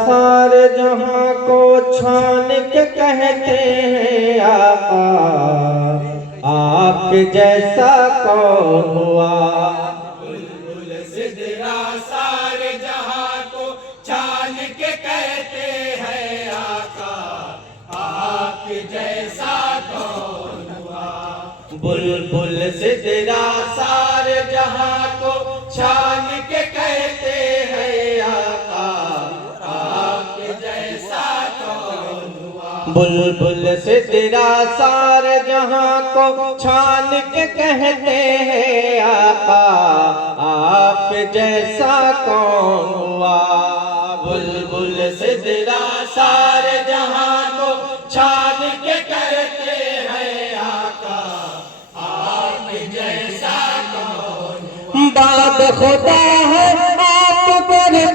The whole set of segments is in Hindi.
सारे जहां को छान के कहते हैं आका, आपके जैसा कौन हुआ। बुलबुल सिदरा सारे जहां को छान के कहते हैं आका, आपके जैसा कौन हुआ। बुलबुल सिदरा सारे जहां को छान के कहते हैं आका, आपके जैसा कौन हुआ। बुलबुल सिदरा सारे जहां को छान के कहते हैं आका, आपके जैसा कौन हुआ। बुलबुल सिदरा सारे जहां को छान के कहते हैं आका, आपके जैसा कौन। बाद खुदा है आप करने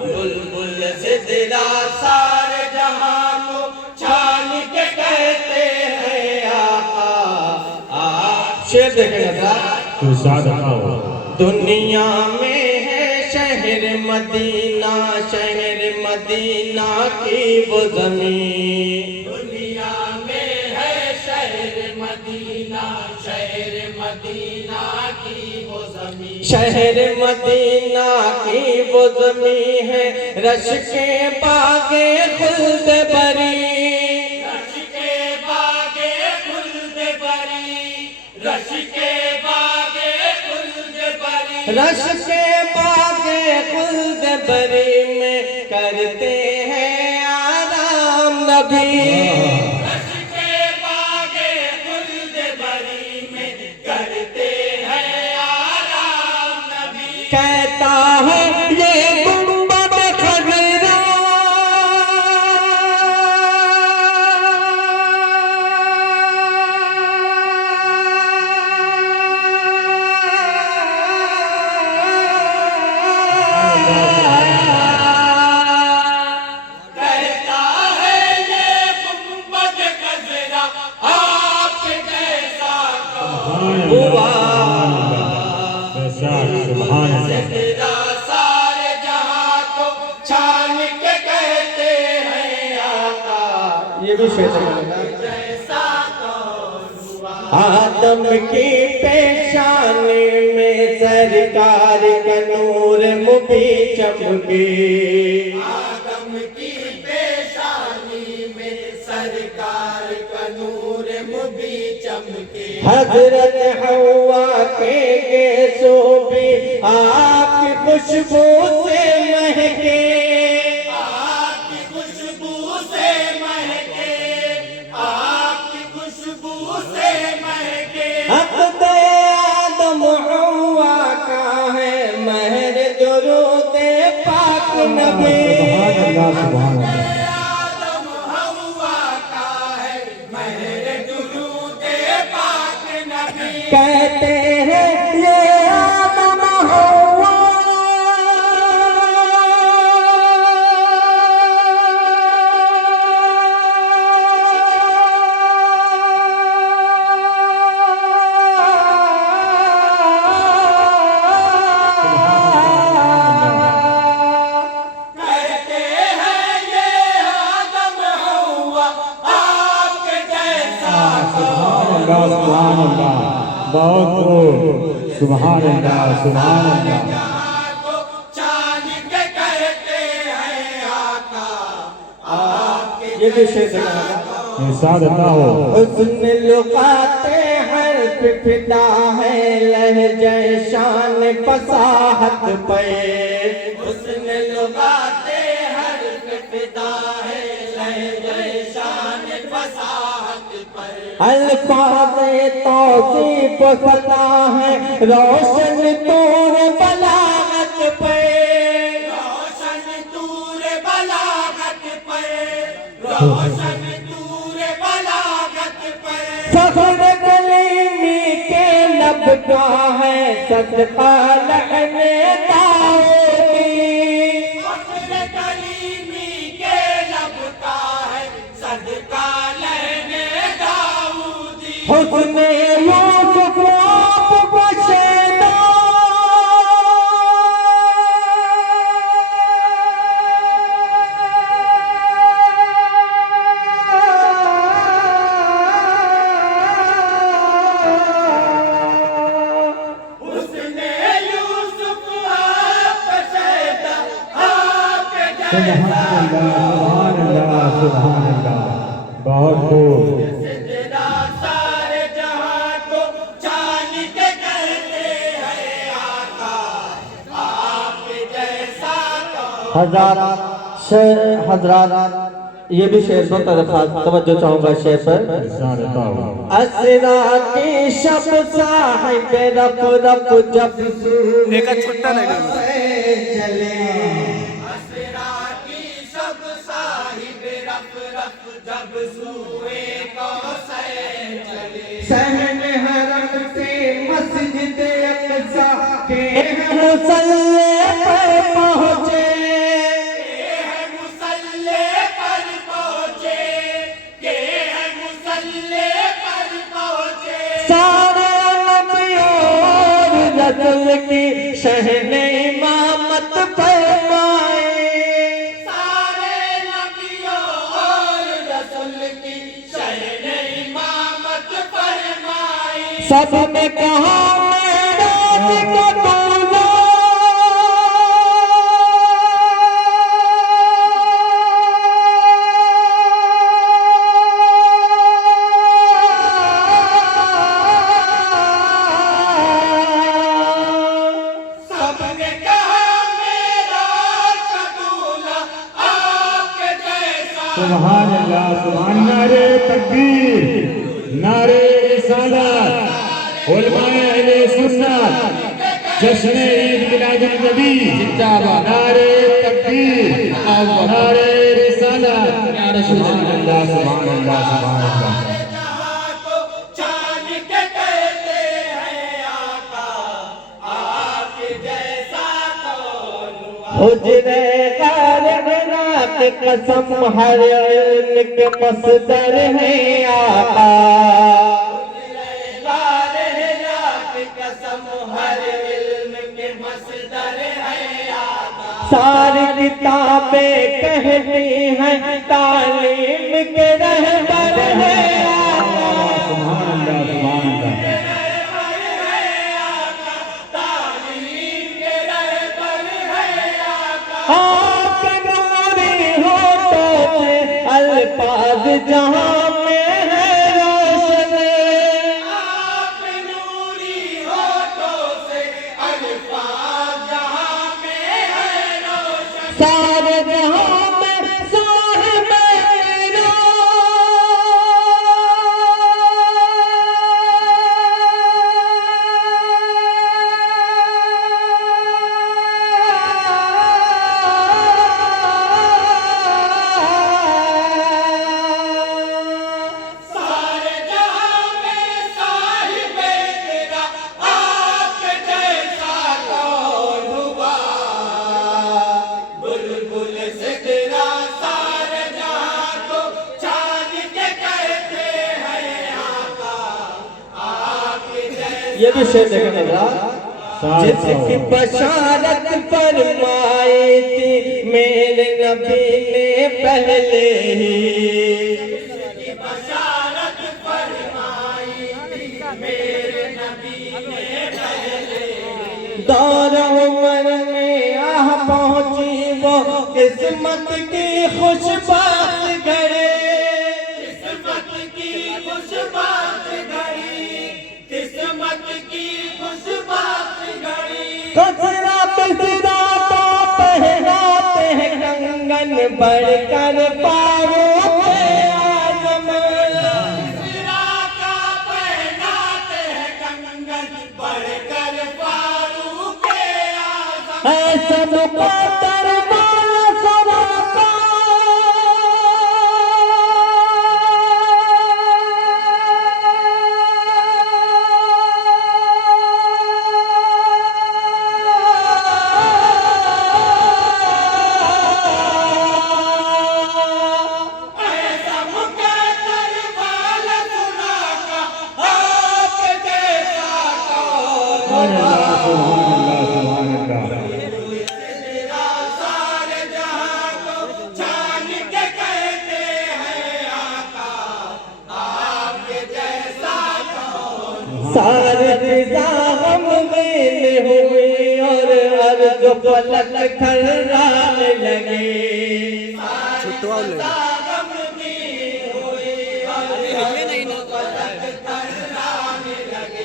बुलबुल सिदरा सारे जहां को छान के कहते हैं आका, आप। शेर देखेगा दुनिया में है शहर मदीना, शहर मदीना की वो जमीन। दुनिया में है शहर मदीना, शहर मदीना की वो जमीन। शहर मदीना की वो ज़मीं है, रश के बागे खुल्द बरी। रश के बागे खुल्द बरी, रश के बागे खुल्द बरी। रश के बागे खुल्द बरी में करते हैं आराम नबी। रश के बागे खुल्द बरी में करते हैं आराम नबी। कहता है ये गुंबद खजरा, कहता है ये गुंबद खजरा, आपके जैसा कौन हुआ। सिदरा सारे जहां को छान के कहते हैं आका, ये भी शेर है। जैसा कौन हुआ। आदम की पेशानी में सरकार का नूर मुबी चमके। आदम की पेशानी में सरकार का नूर मुबी चमके। हजरत हवा के गेसों भी आपकी खुशबू से महके। आपकी खुशबू से महके, आपकी खुशबू से महके। हक़ आदम हवा का है महर दुरूद पाक नबी। आदम हव्वा का है महर दुरूद पाक नबी। कहते हैं ये आदम हवा, कहते हैं ये आदम हव्वा, आपके जैसा बहुत सुभान अल्लाह, सुभान अल्लाह। जहां को छान के कहते हैं आका, आपके ये भी शेर है। इरशाद अल्लाह हो। हुस्न लुकाते हर पे फिदा है, लहजे शान फसाहत पे। हुस्न लुगाते हर पे फिदा है, लहजे शान फसाहत पर। अल्फाज़ तौसीफ फता है, रोशन तूर बलागत पे। रोशन तूर बलागत पर, रोशन तूर बलागत पर। फख्र लब का है सदका लहने दाऊदी। फख्र कलीमी के लब का है सदका लहने दाऊदी। हुस्न यूसुफ आप बशेदा हुस्ने यूसुफ आप बशेदा आपके सुभान अल्लाह सुभान अल्लाह। बहुत खूब। तेरा सारे जहां को चांद के कहते हैं आका, आप जैसा हजरात ये भी शेर पर तरफ तवज्जो चाहूंगा शेर पर। असरा की शब साहिब रफ रफ जब छुट्टा नहीं चले असरा की सब साहिब रफ रफ जब सूए कौसर चले। सहन हरम से मस्जिद अक़सा के मुसल्ले पर पहुंचे। के है मुसल्ले पर पहुंचे, के है मुसल्ले पर पहुंचे। सारे नबियों और रसूल की शहन इमामत फरमाए। सारे नबियों और रसूल की शहन इमामत फरमाई। सबने कहा मेराज का दूल्हा सबने कहा मेरा दूल्हा आपके जैसा। सुभान अल्लाह सुभान। नारे तकबीर, नारे रिसालत, उलमाए अहले सुन्नत, जश्न ईद मिलादुन नबी जिंदाबाद। नारे तकबीर, नारे रिसालत, सुभान अल्लाह सुभान अल्लाह सुभान अल्लाह। जहां को चांद के कहते हैं आका, आपके जैसा कौन हुआ। हुजरे गारहना के कसम हर इल्म के मसदर है आका। कसम हर इल्म के मसदर है आका। सारी किताबें कहती हैं तालीम के रहबर है आका। सुभान अल्लाह सुभान अल्लाह। तालीम के रहबर है आका। आपके नूरी होठों से अल्फाज जहां में है रोशन। आप नूरी होठों से अल्फाज जहां में है रोशन। सारे जहां में साहिब मेरा सारे जहां में साहिब तेरा आपके जैसा कौन हुआ। बुलबुल से तेरा सारे जहां को चांद के कहते हैं आका, आपके जैसा। ये भी शेर देखने का जिसकी बशारत फरमाई थी मेरे नबी ने पहले ही। की बशारत फरमाई थी मेरे नबी ने पहले। दौर उम्र में आह पहुंची वो किस्मत की खुशबात घड़े। किस्मत की खुशबात घड़ी, किस्मत की खुशबात घड़ी। कसरा पिसरा तो पहनाते हैं कंगन बढ़कर फारूक आजम। सिरा का पहनाते हैं कंगन बढ़कर फारूक आज़म। ऐसा मुक़द्दर वाला सरापा सारे फिजा गमगीन हुई और अर्ज पलक थर्राने लगे। छुट्टू आओ ले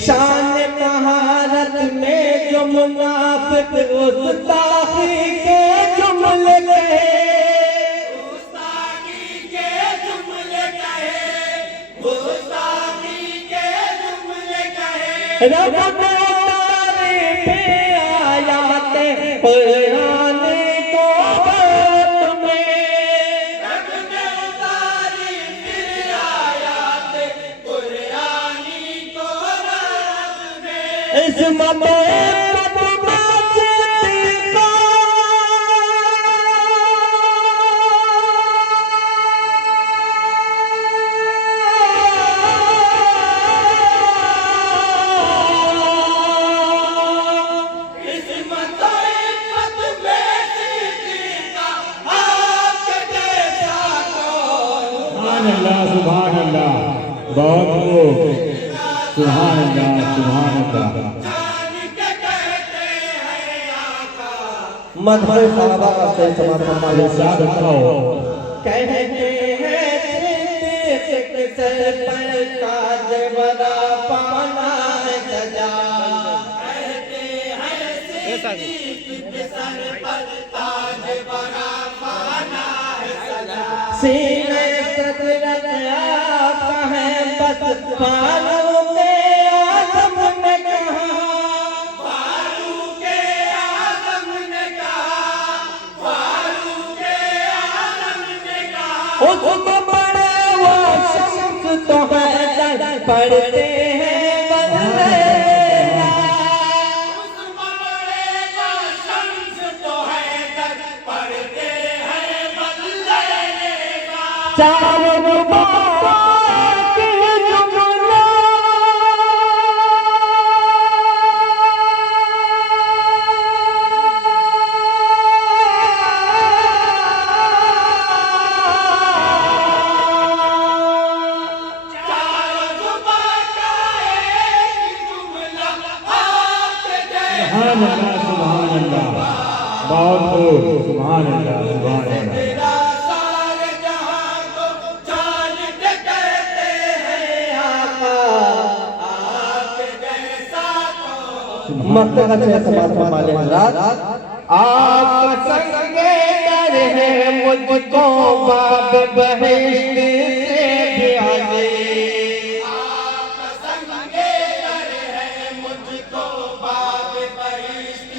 शान महारत में जो मुनाफिक गुस्ताखी के जुमले कहे, रब ने उतारी पे आयाते कुरान को बात में, इस्मत सुभान अल्लाह, बहुत खूब, सुभान अल्लाह, सुभान अल्लाह। मदह सहाबा का सही समाप्त फरमाइए। साथ बताओ। कहते हैं सर पर ताज बरा पाना है सजा, कहते हैं सर पर ताज बरा पाना है सजा, सीने सदरत आपका है बस फारूक आज़म ने कहा, फारूक आज़म ने कहा, फारूक आज़म ने कहा, उसको बड़े वो शम्स तो है दर पड़ते हैं बदले, उसको बड़े वो शम्स तो है दर पड़ते हैं बदले, चारों मुबारक जुमला सुभान अल्लाह, सुभान अल्लाह, बहुत खूब, सुभान अल्लाह, सुभान अल्लाह। मक्का का छह समाज फरमाले हज़रात, आपका संगे दर है मुझको बाब बहिश्त से भी आज़ीज़, आपका संगे दर है मुझको बाब बहिश्त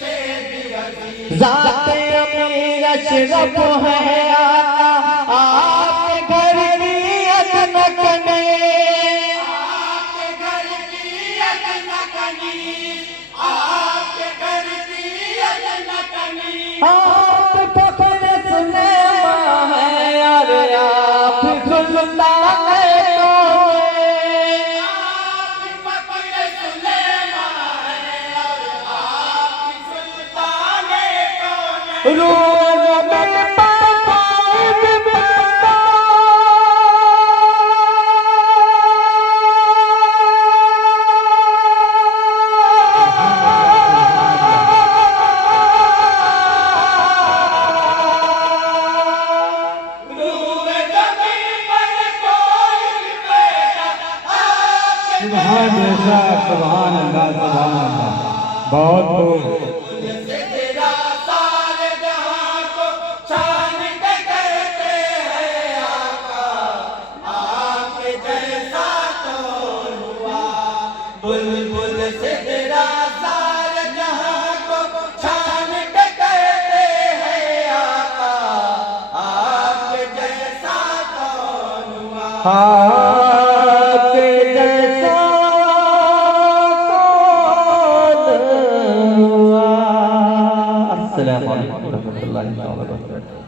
से भी आज़ीज़, ज़ाते अमीर अशरफ है आका आपके घर की अदनक ने, आपके घर की अदनक ने, आपके घर की अदनक ने, आप फख्र सुलेमान है और आप सुल्तान कौन, आप फख्र सुलेमान है और आप सुल्तान कौन, रोज़ में पाक पैदा सुभान अल्लाह, सुभान अल्लाह, सुभान अल्लाह, बहुत खूब। बुलबुल से तेरा सार जहां को छान के कहते हैं आका, आपके जैसा कौन हुआ, आपके जैसा कौन हुआ। अस्सलामु अलैकुम व रहमतुल्लाहि व बरकातहू।